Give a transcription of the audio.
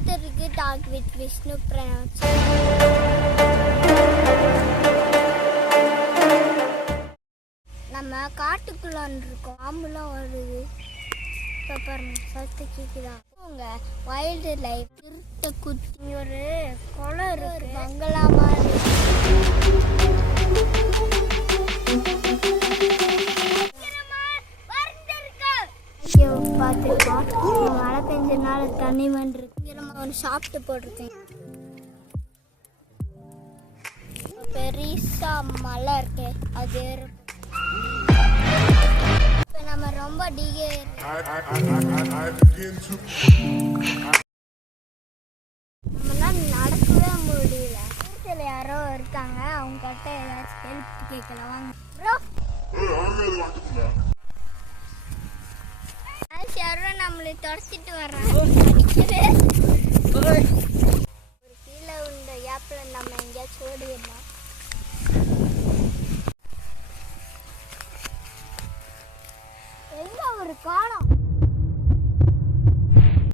பார்த்துருக்கு talk with Vishnu பிரணாத். நம்ம காட்டுக்குள்ளான் இருக்கோம், பாம்புலாம் வருது. இப்போ பாருங்க சத்து கேக்குதா. உங்க வைல்டு லைஃப் திருட்ட குத்தி ஒரு குளம் இருக்கு, பங்களா மாதிரி. ஐயோ பார்த்துருக்கோம், மழை பெஞ்சனால தண்ணி வந்துருக்கு. இங்கே நம்ம ஒன்று சாப்பிட்டு போட்டிருக்கேன். பெரிசா மலை இருக்கு, அது இப்போ நம்ம ரொம்ப நம்மளாம் நடக்கவே முடியல. வீட்டில் யாரோ இருக்காங்க, அவங்க கிட்ட ஏதாச்சும் ஹெல்ப் கேட்கலாம். வாங்க ப்ரோ. யாரோ நம்மளை துரத்திட்டு வர்றாங்க. ஒரு கீழே உண்ட ஏப்பில் நம்ம எங்கேயாச்சும் ஓடிடலாம். எங்க ஒரு காலம்